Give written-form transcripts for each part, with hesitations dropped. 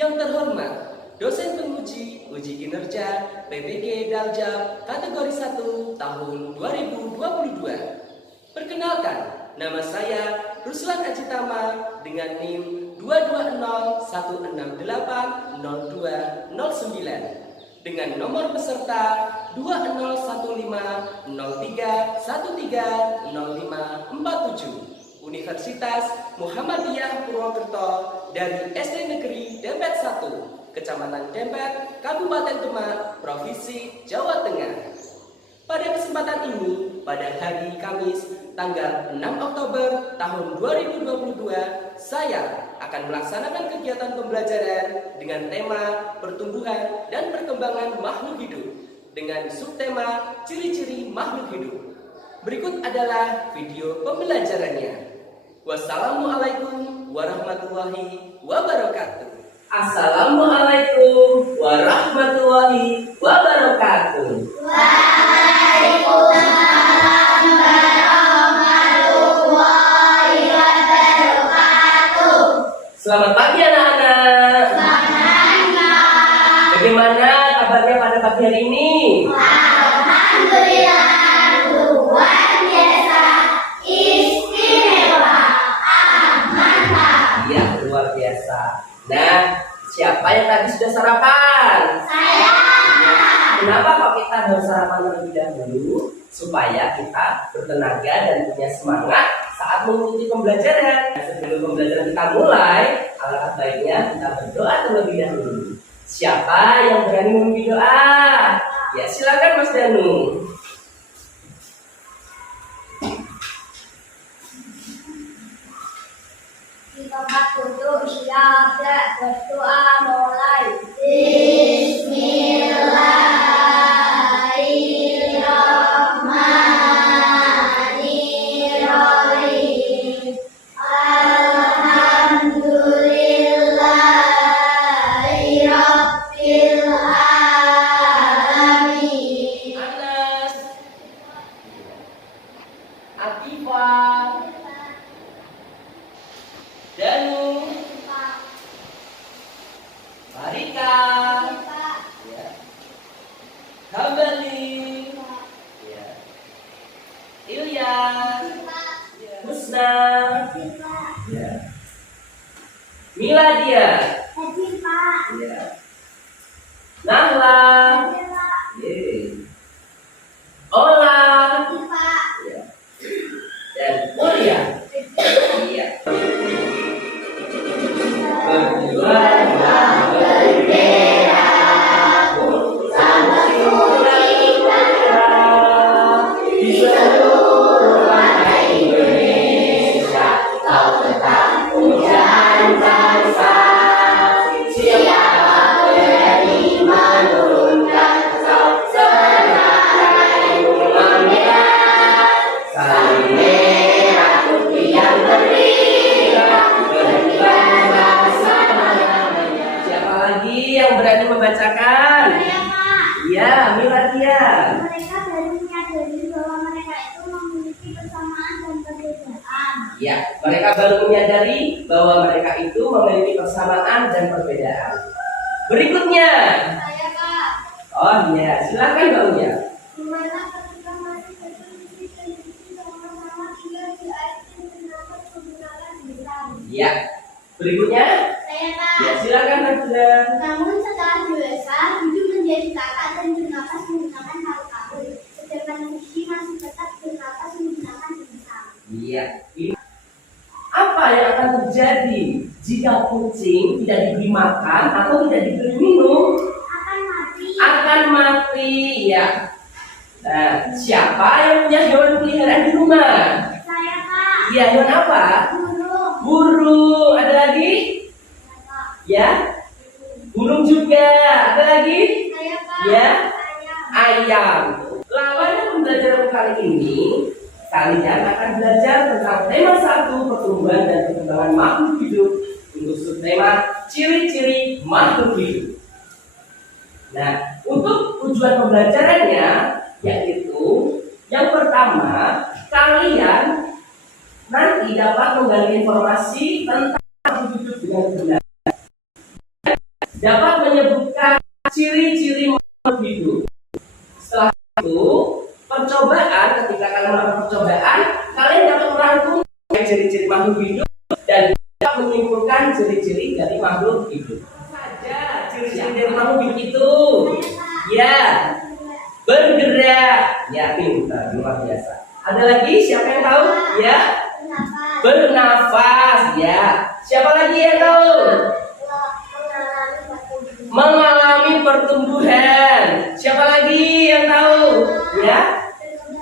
Yang terhormat, dosen penguji uji kinerja PPG Daljab kategori 1 tahun 2022. Perkenalkan, nama saya Ruslan Ajitama dengan NIM 22016680209 dengan nomor peserta 201503130547. Universitas Muhammadiyah Purwokerto dari SD Negeri Dempet 1, Kecamatan Dempet, Kabupaten Demak, Provinsi Jawa Tengah. Pada kesempatan ini, pada hari Kamis, tanggal 6 Oktober tahun 2022, saya akan melaksanakan kegiatan pembelajaran dengan tema pertumbuhan dan perkembangan makhluk hidup dengan subtema ciri-ciri makhluk hidup. Berikut adalah video pembelajarannya. Wassalamualaikum warahmatullahi wabarakatuh. Assalamualaikum warahmatullahi wabarakatuh. Waalaikumsalam warahmatullahi wabarakatuh. Selamat pagi anak-anak. Selamat. Bagaimana kabarnya pada pagi hari ini? Alhamdulillah, luar biasa, istimewa, mantap. Iya, luar biasa. Nah, siapa yang tadi sudah sarapan? Saya. Kenapa kok kita harus sarapan terlebih dahulu? Supaya kita bertenaga dan punya semangat saat mengikuti pembelajaran. Sebelum pembelajaran kita mulai, alangkah baiknya kita berdoa terlebih dahulu. Siapa yang berani memimpin doa? Ya, silakan Mas Danu. Di tempat duduk siap, berdoa mulai. Bismillahirrahmanirrahim. Alhamdulillahirabbil alamin. Anas, Atifah, Danu, Marika, ya, Hambali, ya, Ilyas, Husna, ya, Miladia, ya, Nahla, ye, Ola, ya, dan Mulia. Iya. Berjuanglah berbeda, sama sulit bergerak di seluruh tanah Indonesia. Kau tetap pujaan bangsa. Siapa berani menurunkan kau senarai bunga merah, salib merah putih yang berkilau, berkibar selama-lamanya. Siapa lagi yang berani membacakan? Iya, Miladia. Mereka baru menyadari bahwa mereka itu memiliki persamaan dan perbedaan. Ya, mereka baru menyadari bahwa mereka itu memiliki persamaan dan perbedaan. Berikutnya. Saya, Kak. Oh iya, silakan Mbak Uya. Dimana ketika masih berfungsi dan sama-sama tinggal di air dan terdapat kebenaran besar. Ya, berikutnya. Saya, Kak. Ya, silakan Najla. Namun setelah dewasa, hidup menjadi kakak dan bernapas menggunakan paru-paru. Sedangkan sushi masih tetap bernapas menggunakan insang. Iya. Apa yang akan terjadi jika kucing tidak diberi makan atau tidak diberi minum? Akan mati. Akan mati, ya. Nah, siapa yang punya hewan peliharaan di rumah? Saya, Kak. Iya, hewan apa? Burung. Burung. Ada lagi? Saya, Kak. Ya. Burung juga. Ada lagi? Saya, Kak. Ya. Ayam. Ayam. Lawannya pembelajaran kali ini, kalian akan belajar tentang tema 1 pertumbuhan dan perkembangan makhluk hidup untuk subtema ciri-ciri makhluk hidup. Nah, untuk tujuan pembelajarannya yaitu yang pertama, kalian nanti dapat menggali informasi tentang makhluk hidup dengan benar. dapat menyebutkan ciri-ciri makhluk hidup. Setelah itu, percobaan, ketika kalian melakukan percobaan, kalian dapat merangkum ciri-ciri makhluk hidup dan dapat menyimpulkan ciri-ciri dari makhluk hidup. Saja ciri-ciri dari makhluk hidup itu, ya, bergerak, ya, pintar, luar biasa. Ada lagi siapa yang tahu? Ya, bernafas, ya. Siapa lagi yang tahu? Mengalami pertumbuhan. Siapa lagi yang tahu? Ya,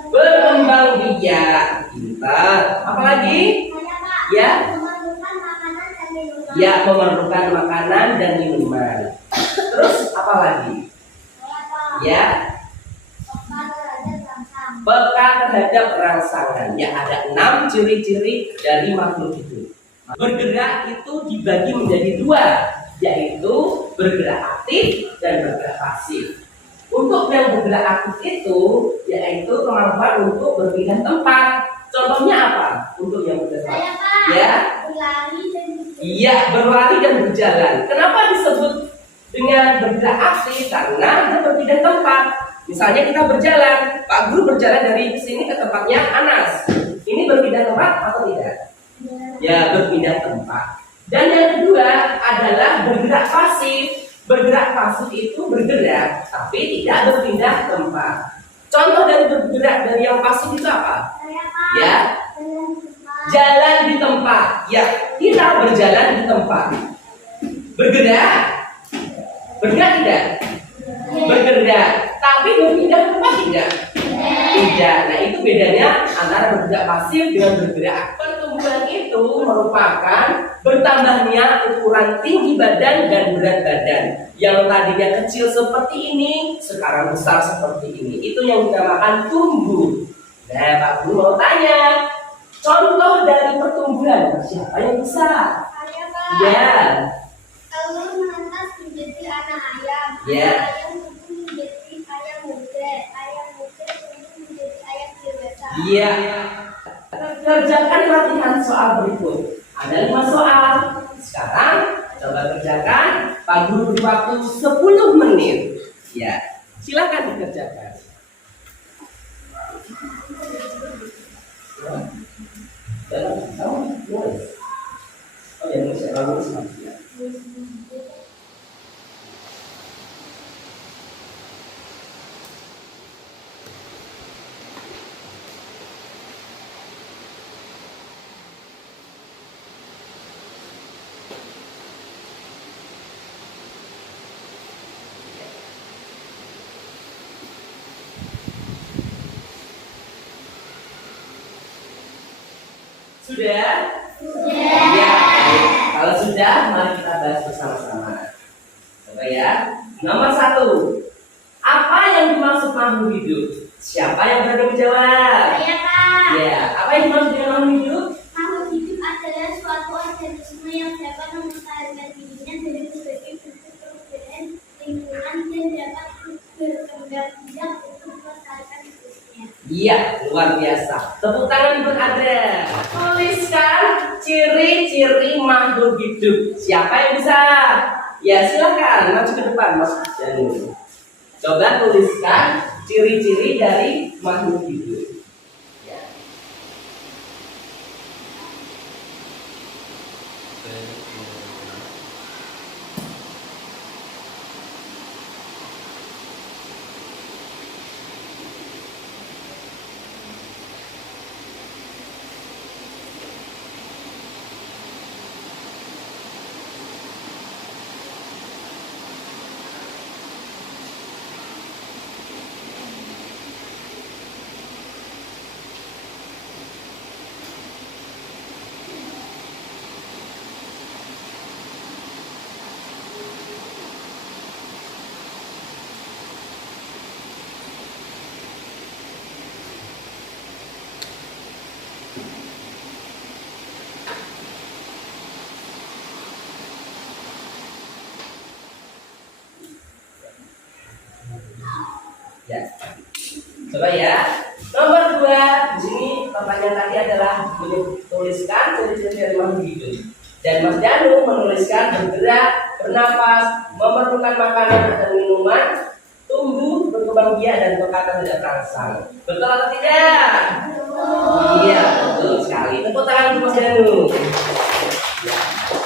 berkembang biak. Pintar. Apa lagi? Ya, ya, memerlukan makanan dan minuman. Terus apa lagi? Ya, peka terhadap rangsangan. Ya, ada 6 ciri-ciri dari makhluk hidup. Bergerak itu dibagi menjadi 2, yaitu bergerak aktif dan bergerak pasif. Untuk yang bergerak aktif itu yaitu kemampuan untuk berpindah tempat. Contohnya apa? Untuk yang bergerak ya, iya, berlari dan berjalan. Kenapa disebut dengan bergerak aktif? Karena dia berpindah tempat. Misalnya kita berjalan, Pak Guru berjalan dari sini ke tempatnya Anas. Ini berpindah tempat atau tidak? Ya, berpindah tempat. Dan yang kedua adalah bergerak pasif. Bergerak pasif itu bergerak tapi tidak berpindah tempat. Contoh dari bergerak dari yang pasif itu apa? Ya, jalan di tempat. Ya, kita berjalan di tempat. Bergerak? Bergerak tidak? Bergerak, tapi berpindah tempat tidak? Tidak. Nah, itu bedanya antara bergerak pasif dengan bergerak. Pertumbuhan itu merupakan bertambahnya ukuran tinggi badan dan berat badan. Yang tadinya kecil seperti ini, sekarang besar seperti ini. Itu yang dinamakan tumbuh. Nah, Pak Guru mau tanya, contoh dari pertumbuhan siapa yang besar? Ya. Telur menetas menjadi anak ayam. Ya. Ayam tumbuh menjadi ayam muda. Ayam muda tumbuh menjadi ayam dewasa. Iya. Kerjakan latihan soal berikut. Ada 5 soal. Sekarang coba kerjakan. Pak Guru beri waktu 10 menit. Ya, silakan dikerjakan. Oh ya, ini saya bangun selanjutnya. Sudah? Sudah. Ya, kalau sudah, mari kita bahas bersama-sama. Coba ya. Nomor 1. Apa yang dimaksud makhluk hidup? Siapa yang berani menjawab? Saya, Pak. Ya, apa yang dimaksud dengan makhluk hidup? Makhluk hidup adalah suatu organisme yang dapat mempertahankan dirinya dari berbagai bentuk perubahan lingkungan dan dapat berkembang biak untuk melestarikan hidupnya. Iya, luar biasa. Tepuk tangan buat Anda. Tuliskan ciri-ciri makhluk hidup. Siapa yang bisa? Ya, silakan maju ke depan, Mas Janu. Coba tuliskan ciri-ciri dari makhluk hidup. Ya. Ya. Coba ya. Nomor 2, di sini pertanyaan tadi adalah menuliskan ciri-ciri dari makhluk hidup. Dan Mas Janu menuliskan bergerak bernapas, memerlukan makanan dan minuman, tumbuh, berkembang biak dan berkata tidak terangsang. Betul atau tidak? Iya, betul sekali. Tepuk tangan untuk Mas Danu.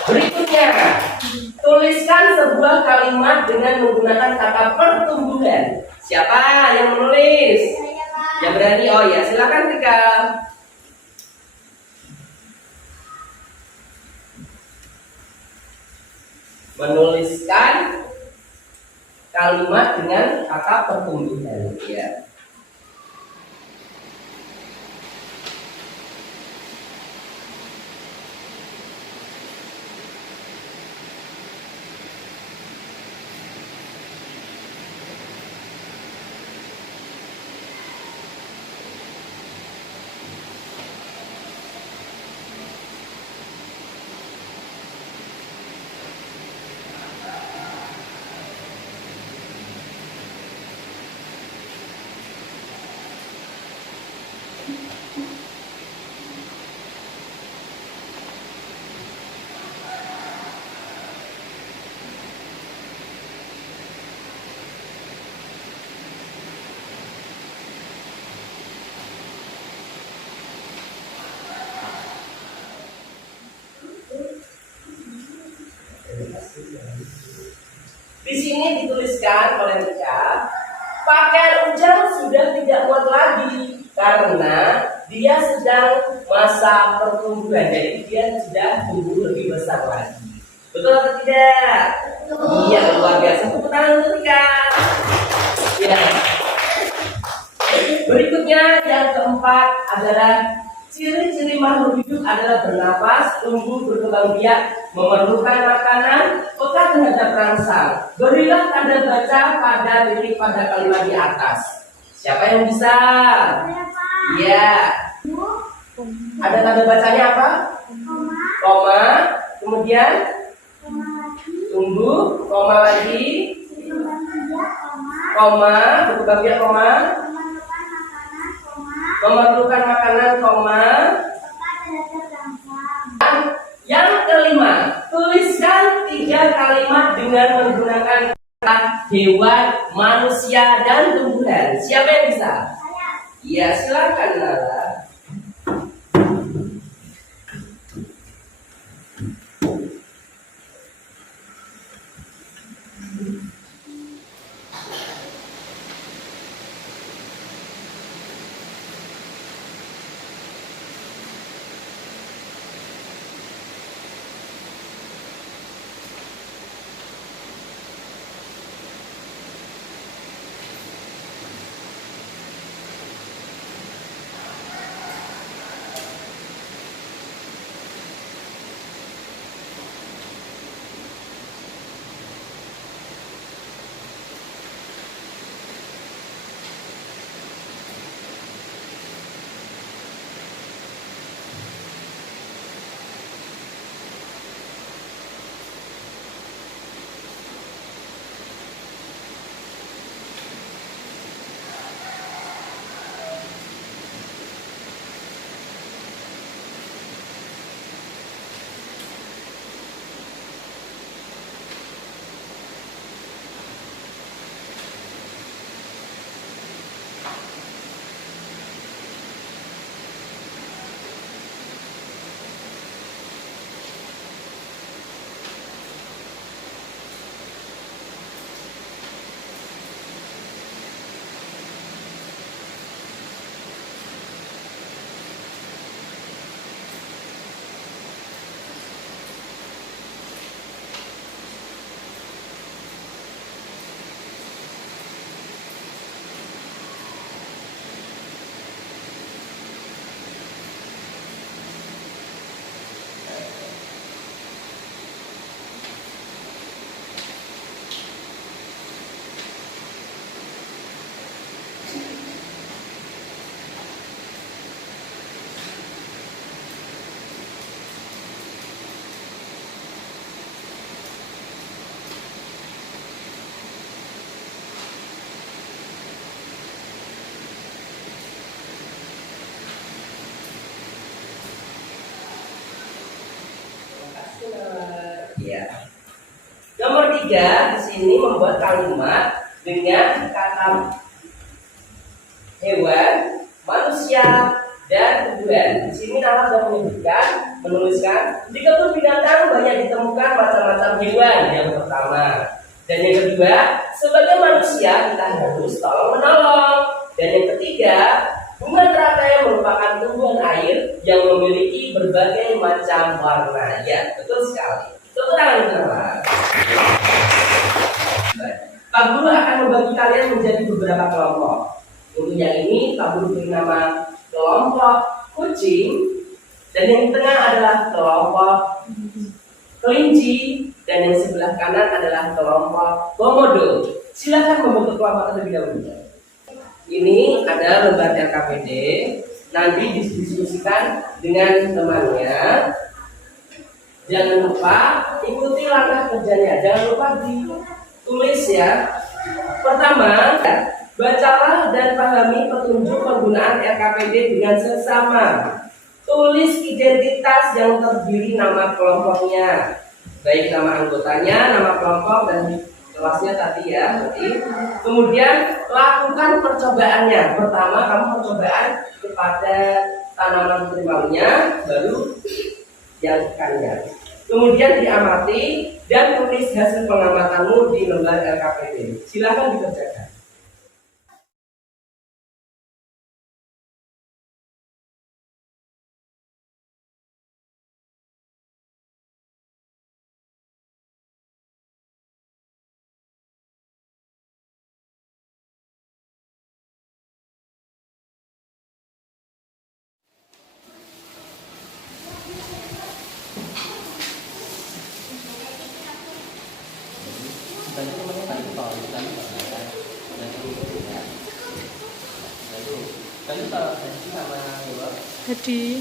Berikutnya, tuliskan sebuah kalimat dengan menggunakan kata pertumbuhan. Siapa yang menulis? Saya, Pak. Yang berani? Oh ya, silakan Rika. Menuliskan kalimat dengan kata pertumbuhan. Ya. Di sini dituliskan oleh Rika, pakaian Ujang sudah tidak muat lagi karena dia sedang masa pertumbuhan, jadi dia sudah tumbuh lebih besar lagi. Betul atau tidak? Iya, luar biasa. Tepuk tangan untuk Rika. Ya. Berikutnya yang keempat adalah ciri-ciri makhluk hidup adalah bernapas, tumbuh, berkembang biak, memerlukan makanan, peka terhadap rangsang. Berilah tanda baca pada titik pada kalimat di atas. Siapa yang bisa? Saya, Pak. Iya. Ada tanda bacanya apa? Koma, Koma, kemudian koma lagi, tumbuh, koma lagi, berkembang biak, koma, koma, berkembang biak, koma, memerlukan makanan, koma, memerlukan makanan, koma. peka terhadap rangsang. Dan yang kelima, tuliskan 3 kalimat dengan menggunakan kata hewan, manusia, dan tumbuhan. Siapa yang bisa? Saya, Iya, silakan Nala. Ya. Yang ketiga di sini membuat kalimat dengan kata hewan, manusia, dan tumbuhan. Di sini Nala sudah menuliskan di kebun binatang banyak ditemukan macam-macam hewan yang pertama. Dan yang kedua, sebagai manusia kita harus tolong menolong. Dan yang ketiga, bunga teratai merupakan tumbuhan air yang memiliki berbagai macam warna. Ya, betul sekali. Tepuk tangan untuk Nala. Pak Guru akan membagi kalian menjadi beberapa kelompok. Untuk yang ini, Pak Guru beri nama kelompok kucing, dan yang di tengah adalah kelompok kelinci, dan yang sebelah kanan adalah kelompok komodo. Silakan membentuk kelompok terlebih dahulu. Ini ada lembar LKPD, nanti didiskusikan dengan temannya. Jangan lupa ikuti langkah kerjanya, jangan lupa ditulis ya. Pertama, bacalah dan pahami petunjuk penggunaan LKPD dengan seksama. Tulis identitas yang terdiri nama kelompoknya, baik nama anggotanya, nama kelompok, dan kelasnya tadi ya. Kemudian lakukan percobaannya. Pertama kamu percobaan kepada tanaman primernya, baru yang ikannya. Kemudian diamati dan tulis hasil pengamatanmu di lembar LKPD. Silakan dikerjakan. Hadi.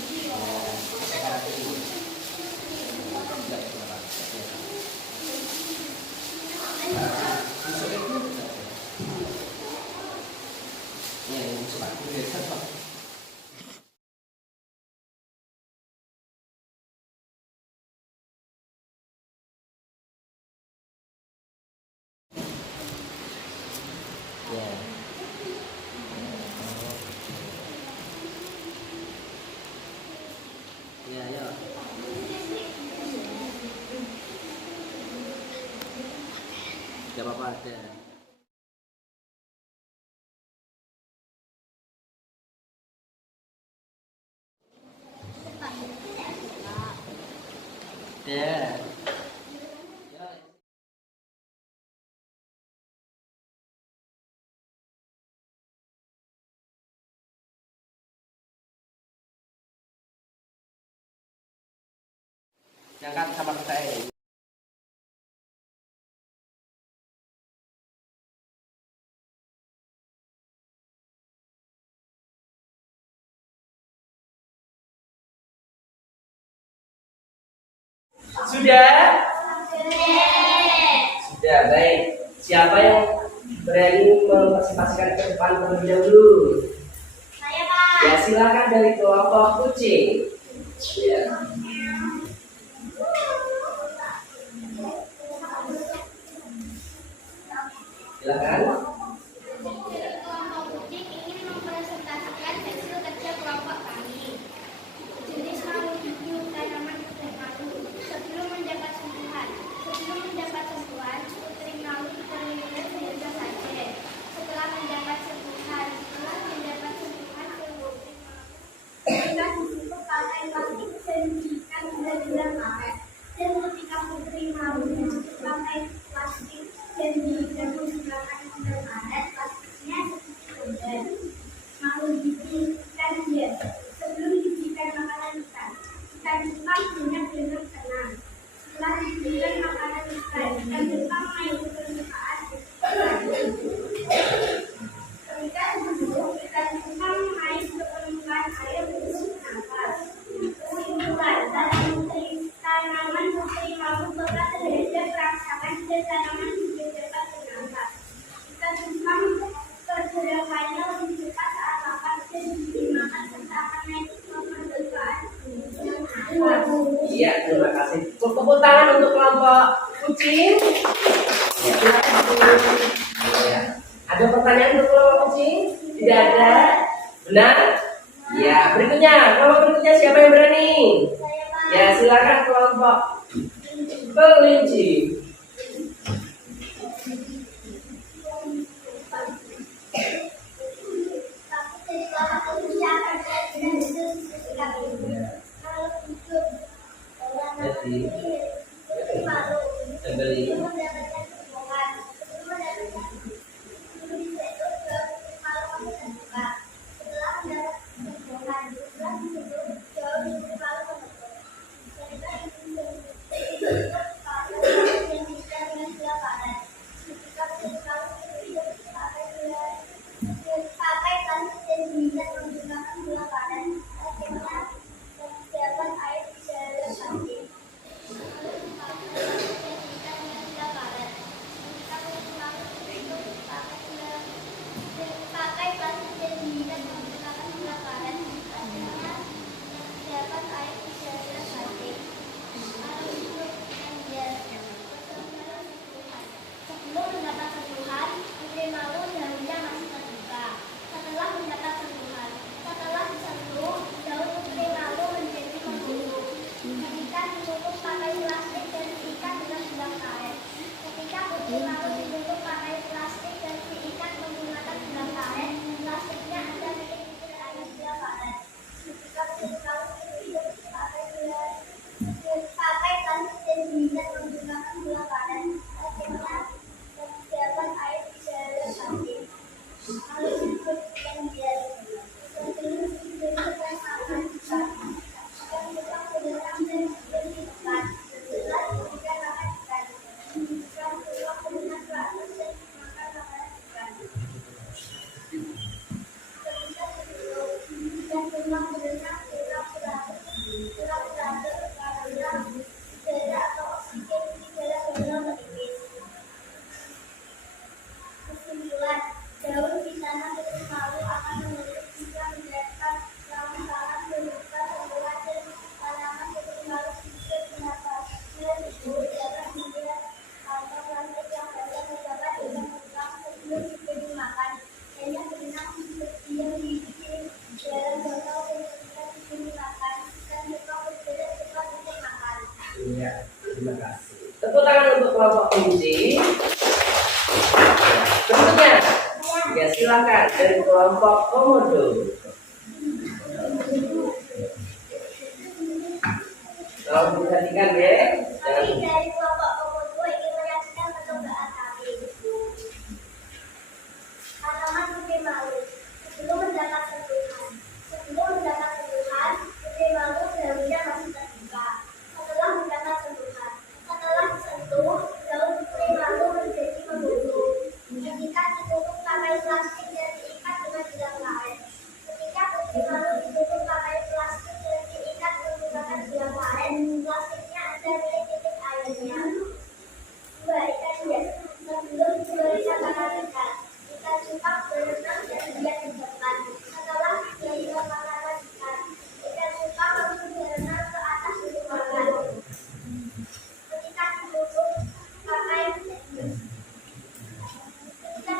Ya, ya. Gak apa-apa ada. Ya. Angkat sama saya. Sudah? Sudah, baik. Siapa yang berani mempresentasikan ke depan terlebih dahulu? Saya, Pak. Ya, silakan dari kelompok kucing. Ya. Silakan. Kelompok kucing ingin mempresentasikan hasil kerja kelompok kami. Jenis makhluk hidup tanaman bermadu. Sebelum mendapat sentuhan, putri makhluk terlihat biasa saja. Setelah mendapat sentuhan, kita disitu pakai plastik dan jika benar-benar karet. Dan ketika putri makhluk pakai plastik dan jika menggunakan model karet, plastiknya seperti roda. Makhluk diikan biasa. Sebelum diberikan makanan ikan Jepang benar-benar tenang. Setelah diberikan makanan ikan Jepang main ke permukaan. Ketika duduk, ikan Jepang naik ke permukaan air untuk nafas. Kesimpulan, tanaman putri makhluk bekas terhadap rangsangan dan tanaman juga dapat bernafas. Ikan Jepang pergerakannya lebih cepat saat lapar dan dimakan serta akan naik ke permukaan. Iya, terima kasih. Tepuk tangan untuk kelompok kucing. Benar? Ya, berikutnya. Kelompok berikutnya siapa yang berani? Saya Pak. Ya, silakan kelompok kelinci. Sebelum mendapat sentuhan, putri malu daunnya masih terbuka. Setelah mendapat sentuhan, setelah disentuh, daun putri malu menjadi membusuk. Ketika ditutup pakai plastik dan diikat dengan benang karet. Ketika putri malu ditutup pakai plastik dan diikat menggunakan benang karet, plastiknya ada titik-titik air gula karet. Ketika putri malu ditutup pakai plastik dan diikat menggunakan gula karet, akhirnya terdapat air di dalam plastik. Lalu disebutkan dia sebelum diberikan makan dan tukang berenang dan diberi tempat. Setelah diberikan makan ikan, tukang berenang ke atas dan makan makanan ikan. Ketika ditutup dan tukang berenang pura-pura udara atau oksigen di dalam berenang menipis. Kesimpulan, daun di sana putri malu akan menutup jika mendapat salam-salam berupa sentuhan dan tanaman putri malu bisa bernafasnya disebut dapat mengira atau plastik yang banyak terdapat dengan tukang sebelum diberi makan. Hanya berenang berdiam di dalam botol dan ketika diberi makan dan tukang berbeda cepat untuk makan. Ya, terima kasih. Tepuk tangan untuk kelompok kelinci. Berikutnya, ya silakan dari kelompok komodo. Tolong diperhatikan ya. Kami dari kelompok komodo ingin menyaksikan percobaan kami. Tanaman putri malu. Sebelum mendapat sentuhan, putri malu daunnya masih terbuka. Setelah mendapat sentuhan, setelah disentuh, daun putri malu menjadi membusuk. Ketika ditutup pakai plastik dan diikat dengan benang karet. Ketika putri malu ditutup pakai plastik dan diikat menggunakan benang karet, plastiknya ada titik-titik airnya. Dua, ikan hias. Sebelum diberikan makan ikan, ikan cupang berenang dan diam di depan. Setelah diberikan makanan ikan, ikan cupang langsung berenang ke atas untuk makan. Ketika ditutup pakai ikan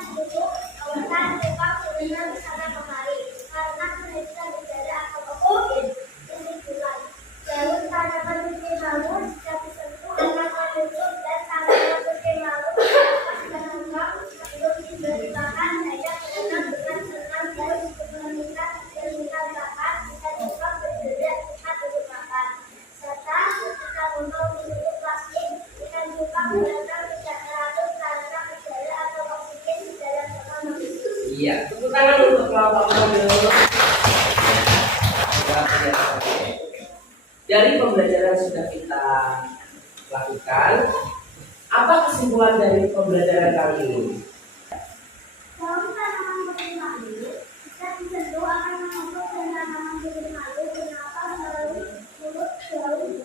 cupang berenang ke sana kemari karena kehabisan udara atau oksigen. Kesimpulan, daun tanaman putri malu jika disentuh akan menyusut dan tanaman putri malu dapat berkembang sebelum diberi makan. Hanya berenang dengan senang dan mengikat dengan makan ikan cupang berbeda cepat untuk makan. Serta ketika botol ditutup plastik, ikan cupang berenang tidak teratur karena udara atau oksigen di dalam botol membusuk. Iya, tepuk tangan untuk kelompok komodo. Dari pembelajaran yang sudah kita lakukan, apa kesimpulan dari pembelajaran kali ini? Daun tanaman putri malu jika disentuh akan menutup dan tanaman putri malu kenapa melalui mulut daun.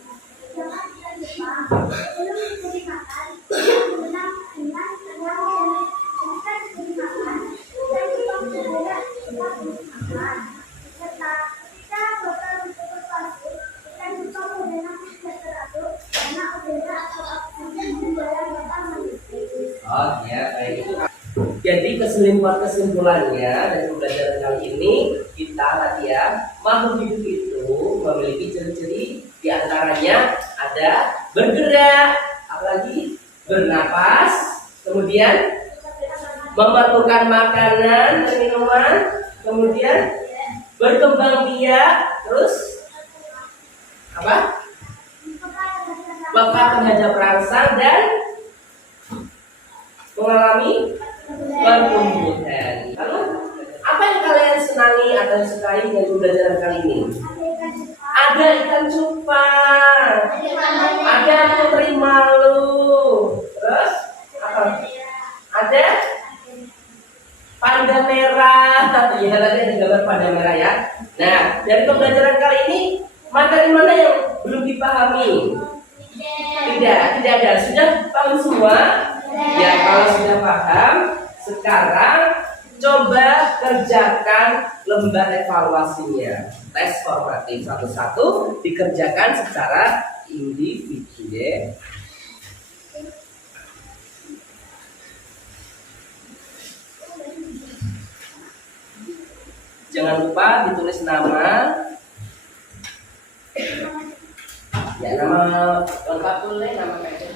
Jangan kita lupa sebelum diberi makan, berenang dengan tenang dan ketika diberi makan, dan kita bergerak kita beri makan. Serta ketika botol ditutup plastik, ikan cupang berenang tidak teratur karena udara atau oksigen di dalam botol menipis. Oh ya, baik itu. Jadi kesimpulannya dari pembelajaran kali ini kita lihat ya, makhluk hidup itu memiliki ciri-ciri, di antaranya ada bergerak, apalagi bernapas, kemudian memerlukan makanan dan minuman, kemudian berkembang biak, terus apa? Peka terhadap rangsang dan mengalami pertumbuhan. Lalu apa yang kalian senangi atau sukai dengan pembelajaran kali ini? Ada ikan cupang, ada putri malu, terus apa? Ada panda merah. Ya, tadi ada gambar panda merah ya. Nah, dari pembelajaran kali ini materi mana yang belum dipahami? Tidak ada. Sudah paham semua? Ya, kalau sudah paham, sekarang coba kerjakan lembar evaluasinya. Tes formatif satu-satu dikerjakan secara individu ya. Jangan lupa ditulis nama. Ya, nama lengkap boleh, nama pendek.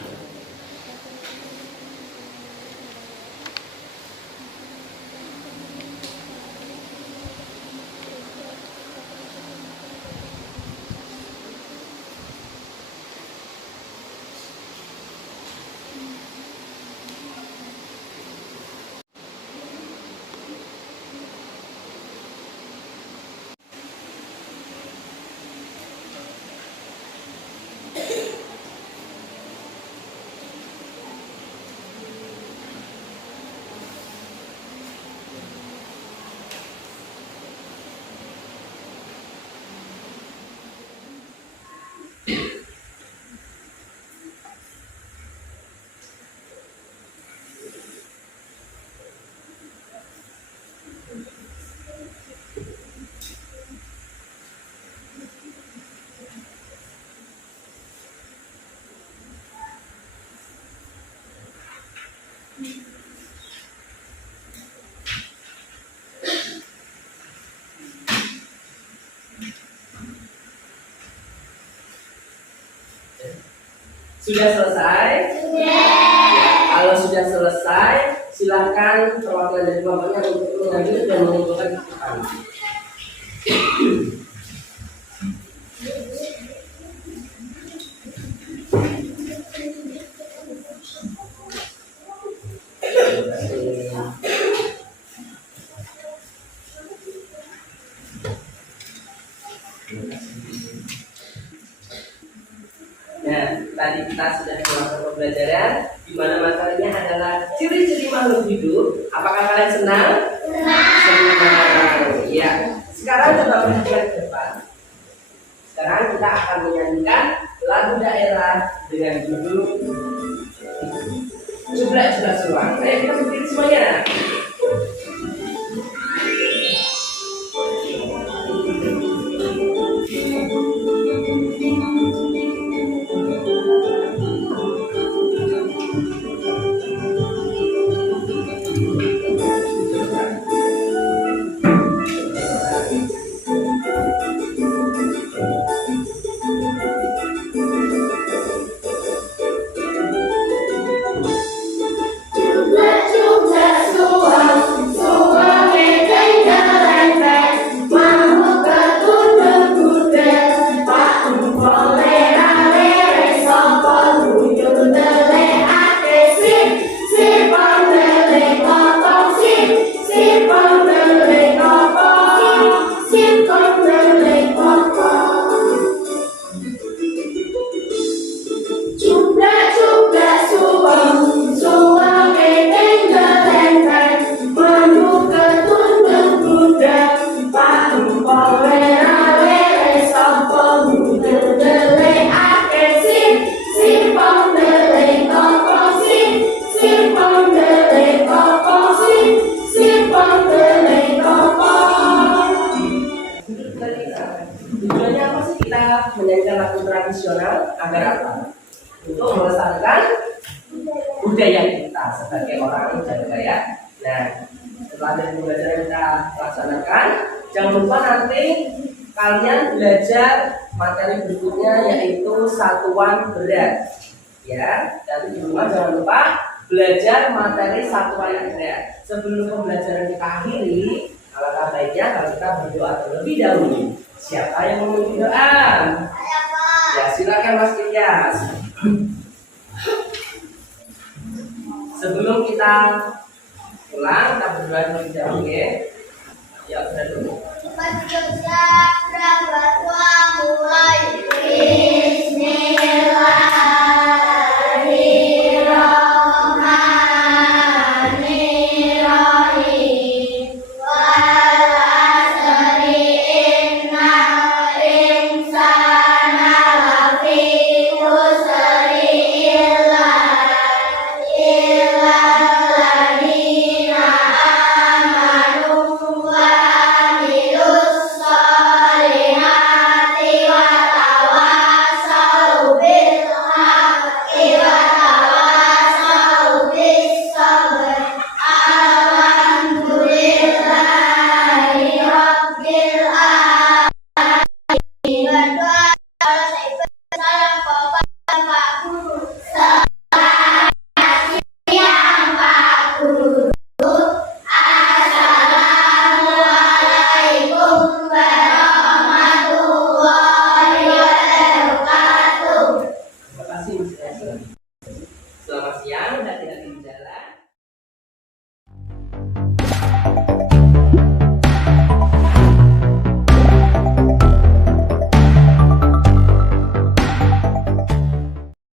Sudah selesai? Ya, kalau sudah selesai, silahkan perwakilan dari kelompoknya untuk mengambil dan mengumpulkan ke depan. Nah, tadi kita sudah melakukan pembelajaran di mana materinya adalah ciri-ciri makhluk hidup. Apakah kalian senang? Senang. Iya. Sekarang coba perhatikan ke depan. Sekarang kita akan menyanyikan lagu daerah dengan judul Cublak-Cublak Suang. Ayo kita berdiri semuanya. Tujuannya apa sih kita menyanyikan lagu tradisional? Agar apa? Untuk melestarikan budaya kita sebagai orang Jawa ya. Nah, setelah dari pembelajaran kita laksanakan, jangan lupa nanti kalian belajar materi berikutnya yaitu satuan berat. Ya, dan di rumah jangan lupa belajar materi satuan berat. Sebelum pembelajaran kita akhiri, alangkah baiknya kalau kita berdoa terlebih dahulu. Siapa yang mau berdoa? Ya, silakan Mas Ilyas. Sebelum kita pulang, kita berdoa terlebih dahulu ya. Ya, sudah dulu. Berdoa mulai.